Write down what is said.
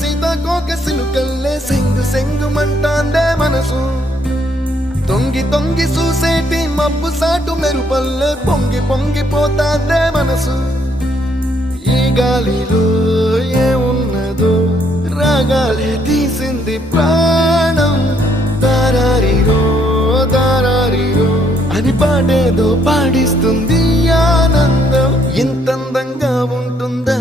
సీతాకోక సిలుకల్లే సెంగు సెంగు మంటాందే మనసు తొంగి తొంగి చూసేటి మబ్బు సాటు మెరుపల్లే పొంగి పొంగిపోతాందే మనసు ఈ గాలిలో ఏమున్నదో రాగాలే తీసింది ప్రాణం దారారిరో దారారిరో అని పాడేదో పాడిస్తుంది ఆనందం ఇంతందంగా ఉంటుందా